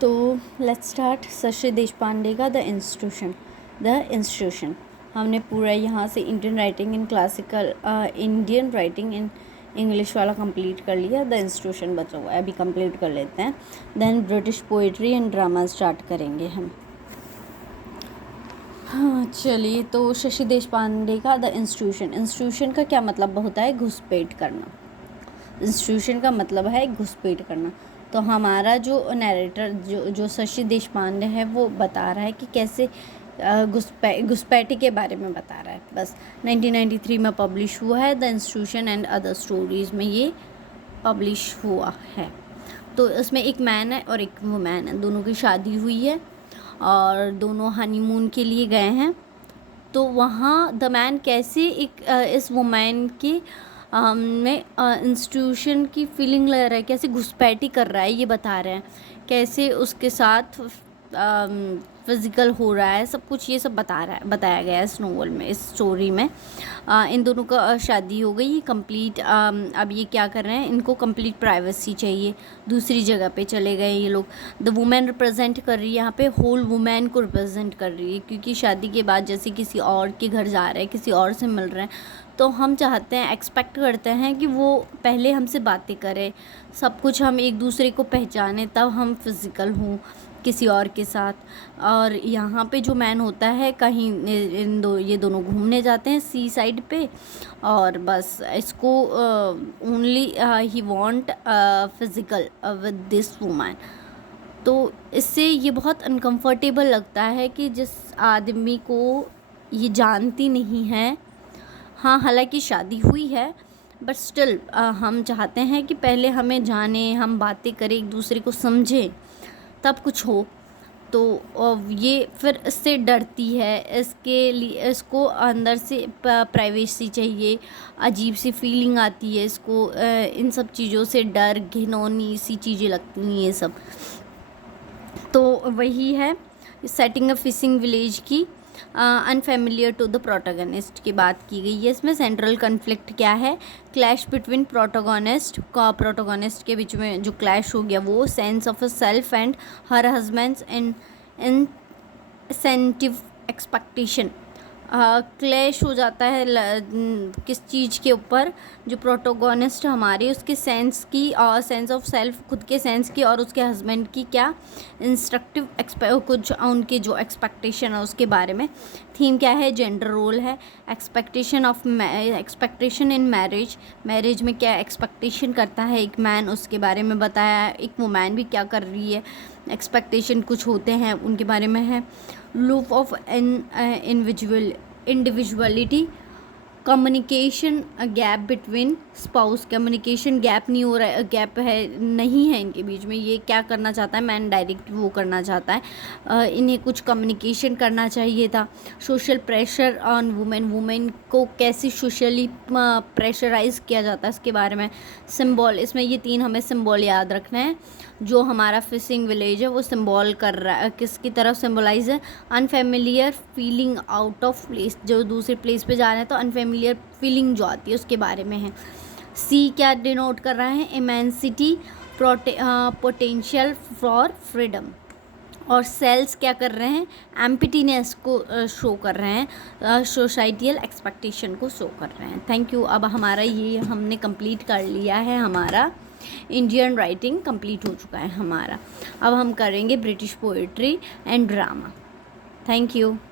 तो let's start. Shashi Deshpande का the institution हमने पूरा यहाँ से Indian writing in classical Indian writing in English वाला कंप्लीट कर लिया। द इंस्टीट्यूशन बचा हुआ है, अभी कंप्लीट कर लेते हैं। Then British poetry and drama start करेंगे हम। हाँ चलिए, तो शशि देशपांडे का द इंस्टीट्यूशन का क्या मतलब होता है? घुसपैठ करना। इंस्टीट्यूशन का मतलब है घुसपैठ करना। तो हमारा जो नैरेटर जो शशि देशपांडे है वो बता रहा है कि कैसे घुसपैठी के बारे में बता रहा है। बस 1993 में पब्लिश हुआ है। The institution and other stories में ये पब्लिश हुआ है। तो इसमें एक मैन है और एक वुमेन है, दोनों की शादी हुई है और दोनों हनीमून के लिए गए हैं। तो वहाँ द मैन कैसे इस वुमेन के में इंस्टीट्यूशन की फीलिंग ले रहा है, कैसे घुसपैठी कर रहा है ये बता रहे हैं, कैसे उसके साथ फिज़िकल हो रहा है, सब कुछ ये सब बताया गया है इस नोवेल में, इस स्टोरी में। इन दोनों का शादी हो गई कंप्लीट। अब ये क्या कर रहे हैं, इनको कंप्लीट प्राइवेसी चाहिए, दूसरी जगह पे चले गए ये लोग। द वुमेन रिप्रेजेंट कर रही है यहाँ पे, होल वुमेन को रिप्रेजेंट कर रही है, क्योंकि शादी के बाद जैसे किसी और के घर जा रहे हैं, किसी और से मिल रहे हैं, तो हम चाहते हैं, एक्सपेक्ट करते हैं कि वो पहले हमसे बातें करें, सब कुछ हम एक दूसरे को पहचाने, तब हम फिज़िकल हों किसी और के साथ। और यहाँ पे जो मैन होता है, कहीं ये दोनों घूमने जाते हैं सी साइड पे, और बस इसको only he want physical with this woman. तो इससे ये बहुत अनकंफर्टेबल लगता है कि जिस आदमी को ये जानती नहीं है, हाँ हालांकि शादी हुई है, बट स्टिल हम चाहते हैं कि पहले हमें जाने, हम बातें करें, एक दूसरे को समझें, तब कुछ हो। तो ये फिर इससे डरती है, इसके लिए इसको अंदर से प्राइवेसी चाहिए, अजीब सी फीलिंग आती है इसको, इन सब चीज़ों से डर, घिनौनी सी चीज़ें लगती हैं ये सब। तो वही है सेटिंग अ फिशिंग विलेज की। अनफेमिलियर टू द प्रोटोगनिस्ट की बात की गई है इसमें। सेंट्रल कन्फ्लिक्ट क्या है? क्लैश बिटवीन प्रोटोगनिस्ट के बीच में जो क्लैश हो गया वो sense of a self and her husband's and incentive expectation. Clash हो जाता है किस चीज़ के ऊपर? जो प्रोटोगोनिस्ट हमारी, उसके सेंस की और सेंस ऑफ सेल्फ, खुद के सेंस की, और उसके हस्बैंड की क्या इंस्ट्रक्टिव कुछ उनके जो एक्सपेक्टेशन है उसके बारे में। थीम क्या है? जेंडर रोल है। एक्सपेक्टेशन इन मैरिज में क्या एक्सपेक्टेशन करता है एक मैन, उसके बारे में बताया है। एक वुमेन भी क्या कर रही है, एक्सपेक्टेशन कुछ होते हैं उनके बारे में है। Loop of individuality, communication gap between spouse, communication gap नहीं हो रहा है, गैप है नहीं है इनके बीच में। ये क्या करना चाहता है मैन? डायरेक्ट वो करना चाहता है, इन्हें कुछ कम्युनिकेशन करना चाहिए था। सोशल प्रेशर ऑन वुमेन को कैसे सोशली प्रेशराइज किया जाता है इसके बारे में। सिंबल, इसमें ये 3 हमें सिंबल याद रखना है। जो हमारा फिशिंग विलेज है वो सिंबल कर रहा है, किसकी तरफ सिंबलाइज है? Unfamiliar feeling out of place, जो दूसरे प्लेस पे जा रहे हैं तो अनफेमिलियर फीलिंग जो आती है उसके बारे में है। सी क्या डिनोट कर रहा है? Immensity, potential for freedom. और सेल्स क्या कर रहे हैं? एम्प्टीनेस को शो कर रहे हैं, सोसाइटियल एक्सपेक्टेशन को शो कर रहे हैं। Thank you. अब हमारा ये हमने कंप्लीट कर लिया है, हमारा इंडियन राइटिंग कंप्लीट हो चुका है हमारा। अब हम करेंगे British poetry and drama. Thank you.